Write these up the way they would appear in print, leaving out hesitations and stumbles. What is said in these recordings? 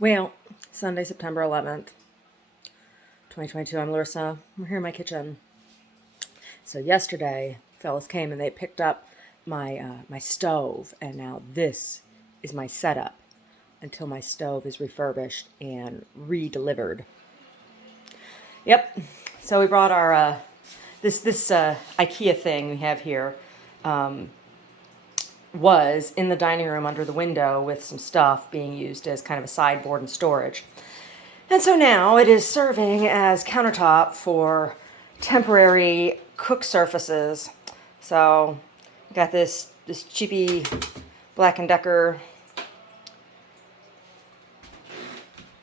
Well, Sunday, September 11th, 2022. I'm Larissa. We're here in my kitchen. So yesterday, fellas came and they picked up my stove, and now this is my setup until my stove is refurbished and re-delivered. Yep. So we brought our this IKEA thing we have here. Was in the dining room under the window with some stuff being used as kind of a sideboard and storage. And so now it is serving as countertop for temporary cook surfaces. So got this cheapy Black & Decker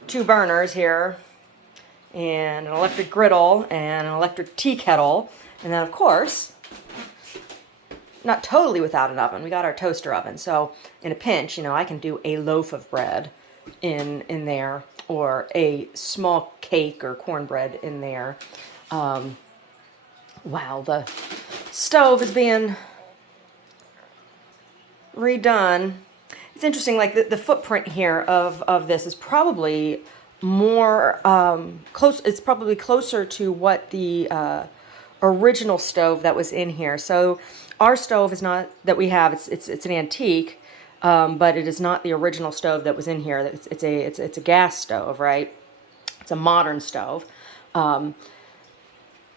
2 burners here, and an electric griddle and an electric tea kettle, and then of course, not totally without an oven. We got our toaster oven, so in a pinch, I can do a loaf of bread in there, or a small cake or cornbread in there. While the stove is being redone. It's interesting, like the footprint here of this is probably more close. It's probably closer to what the original stove that was in here. So our stove is not that we have. It's an antique, but it is not the original stove that was in here. It's a gas stove, right? It's a modern stove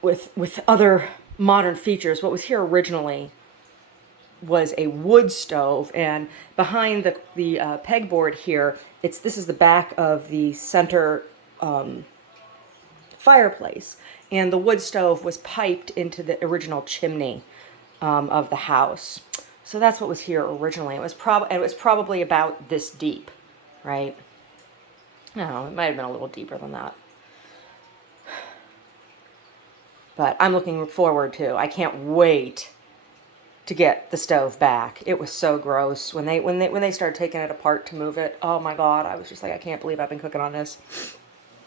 with other modern features. What was here originally was a wood stove, and behind the pegboard here, this is the back of the center fireplace, and the wood stove was piped into the original chimney of the house. So that's what was here originally. It was probably about this deep, right? No, it might have been a little deeper than that. But I'm looking forward to. I can't wait to get the stove back. It was so gross when they started taking it apart to move it. Oh my God, I was just like, I can't believe I've been cooking on this.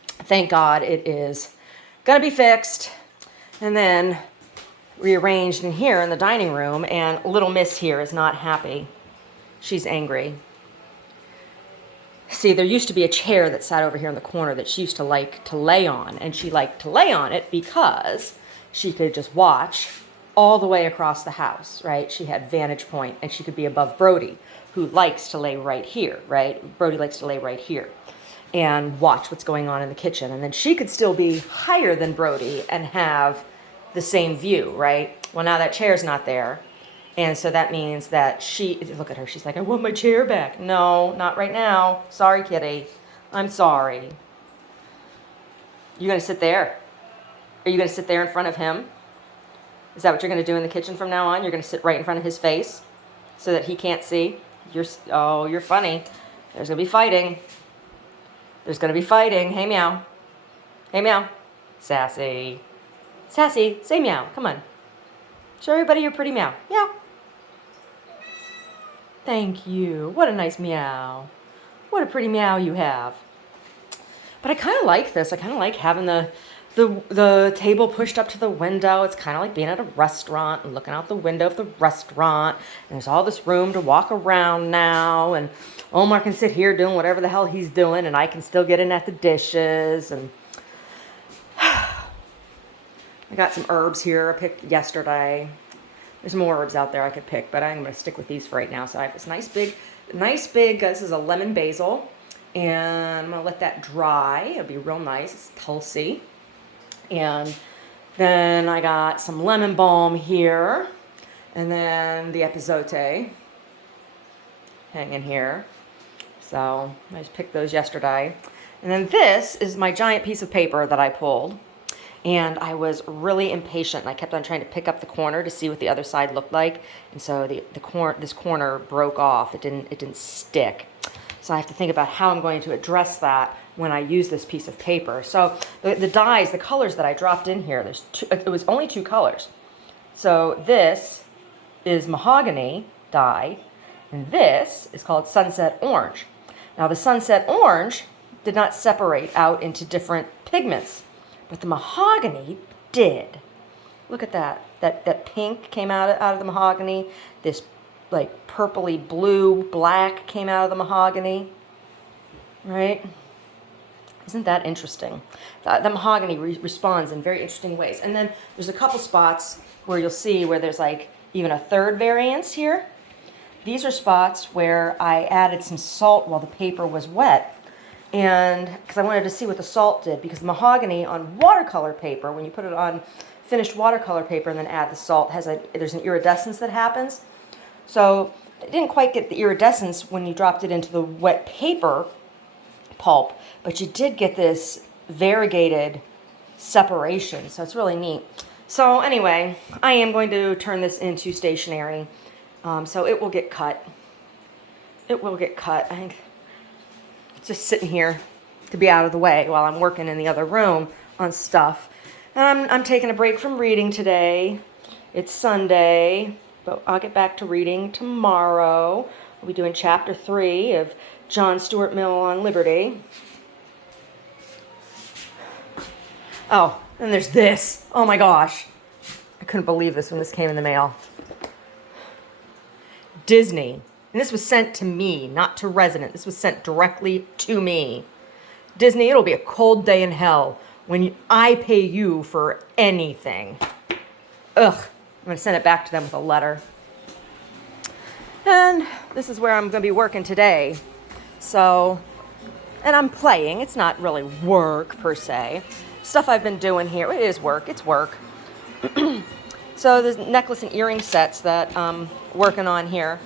Thank God it is gonna be fixed and then rearranged in here in the dining room. And little miss here is not happy. She's angry. See, there used to be a chair that sat over here in the corner that she used to like to lay on, and she liked to lay on it because she could just watch all the way across the house, right? She had vantage point, and she could be above Brody, who likes to lay right here, right? Brody likes to lay right here and watch what's going on in the kitchen. And then she could still be higher than Brody and have the same view, right? Well, now that chair's not there. And so that means that look at her, she's like, I want my chair back. No, not right now. Sorry, kitty. I'm sorry. You gonna sit there? Are you gonna sit there in front of him? Is that what you're gonna do in the kitchen from now on? You're gonna sit right in front of his face so that he can't see? You're funny. There's gonna be fighting. There's gonna be fighting. Hey, meow. Hey, meow. Sassy. Sassy, say meow. Come on. Show everybody your pretty meow. Meow. Thank you. What a nice meow. What a pretty meow you have. But I kind of like this. I kind of like having the table pushed up to the window. It's kind of like being at a restaurant and looking out the window of the restaurant. And there's all this room to walk around now. And Omar can sit here doing whatever the hell he's doing, and I can still get in at the dishes. And I got some herbs here I picked yesterday. There's more herbs out there I could pick, but I'm going to stick with these for right now. So I have this nice big, this is a lemon basil, and I'm going to let that dry. It'll be real nice. It's Tulsi. And then I got some lemon balm here, and then the epazote hanging here. So I just picked those yesterday. And then this is my giant piece of paper that I pulled. And I was really impatient, and I kept on trying to pick up the corner to see what the other side looked like. And so this corner broke off. It didn't stick. So I have to think about how I'm going to address that when I use this piece of paper. So the dyes, the colors that I dropped in here, it was only 2 colors. So this is mahogany dye, and this is called sunset orange. Now the sunset orange did not separate out into different pigments, but the mahogany did. Look at that. That pink came out of the mahogany. This like purpley blue, black came out of the mahogany. Right? Isn't that interesting? The mahogany responds in very interesting ways. And then there's a couple spots where you'll see where there's like even a third variance here. These are spots where I added some salt while the paper was wet. And because I wanted to see what the salt did, because the mahogany on watercolor paper, when you put it on finished watercolor paper and then add the salt, there's an iridescence that happens. So it didn't quite get the iridescence when you dropped it into the wet paper pulp, but you did get this variegated separation, so it's really neat. So anyway, I am going to turn this into stationery, so it will get cut. It will get cut. I think it's just sitting here to be out of the way while I'm working in the other room on stuff. And I'm taking a break from reading today. It's Sunday, but I'll get back to reading tomorrow. We'll be doing chapter 3 of John Stuart Mill on Liberty. Oh, and there's this. Oh my gosh. I couldn't believe this when this came in the mail. Disney. And this was sent to me, not to resident. This was sent directly to me. Disney, it'll be a cold day in hell when I pay you for anything. Ugh. I'm going to send it back to them with a letter. And this is where I'm going to be working today. So, and I'm playing. It's not really work per se. Stuff I've been doing here. It is work. It's work. So there's necklace and earring sets that I'm working on here.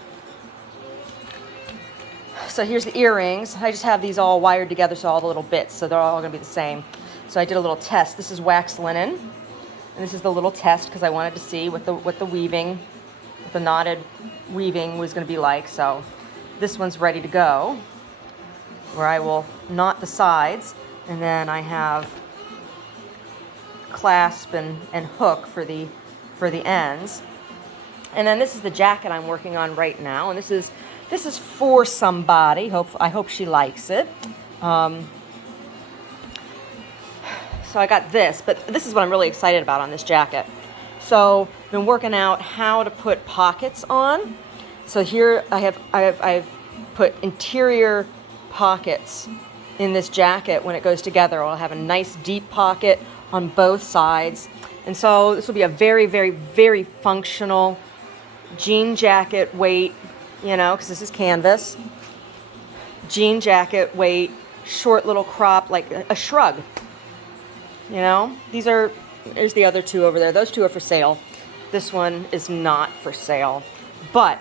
So here's the earrings. I just have these all wired together, so all the little bits, so they're all going to be the same. So I did a little test. This is wax linen, and this is the little test because I wanted to see what the weaving, what the knotted weaving was going to be like. So this one's ready to go, where I will knot the sides, and then I have clasp and hook for the ends. And then this is the jacket I'm working on right now, and this is for somebody. I hope she likes it. So I got this, but this is what I'm really excited about on this jacket. So I've been working out how to put pockets on. So here I've put interior pockets in this jacket. When it goes together, I'll have a nice deep pocket on both sides. And so this will be a very, very, very functional jean jacket weight, because this is canvas. Jean jacket weight, short little crop, like a shrug. There's the other two over there. Those two are for sale. This one is not for sale. But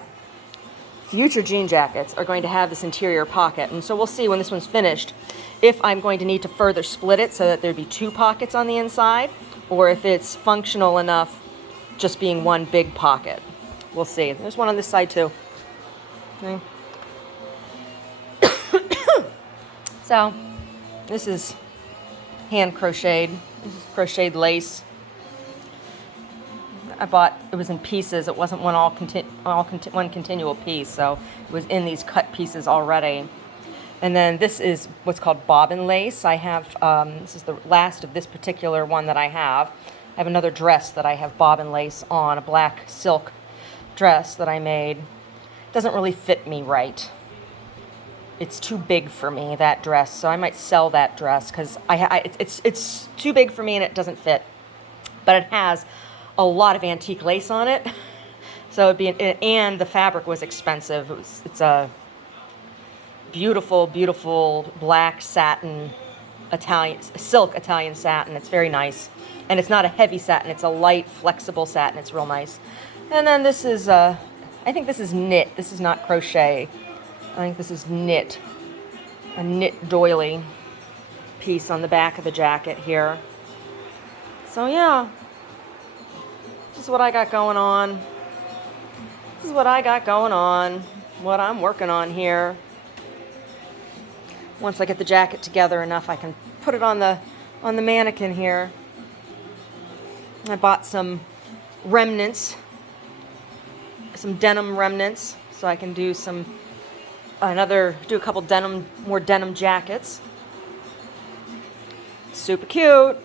future jean jackets are going to have this interior pocket. And so we'll see when this one's finished if I'm going to need to further split it so that there'd be two pockets on the inside, or if it's functional enough just being one big pocket. We'll see. There's one on this side too. Okay. So this is hand crocheted. This is crocheted lace. I bought, it was in pieces. It wasn't one one continual piece, so it was in these cut pieces already. And then this is what's called bobbin lace. I have, this is the last of this particular one that I have. I have another dress that I have bobbin lace on, a black silk dress that I made. It doesn't really fit me right. It's too big for me, that dress, so I might sell that dress because it's too big for me and it doesn't fit. But it has a lot of antique lace on it, so and the fabric was expensive. It's a beautiful, beautiful black satin silk Italian satin. It's very nice, and it's not a heavy satin. It's a light, flexible satin. It's real nice. And then this is I think this is knit. This is not crochet. I think this is knit, a knit doily piece on the back of the jacket here. So yeah, this is what I got going on. This is what I got going on, what I'm working on here. Once I get the jacket together enough, I can put it on the mannequin here. I bought some remnants, some denim remnants, so I can do a couple more denim jackets. Super cute.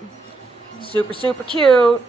Super, super cute.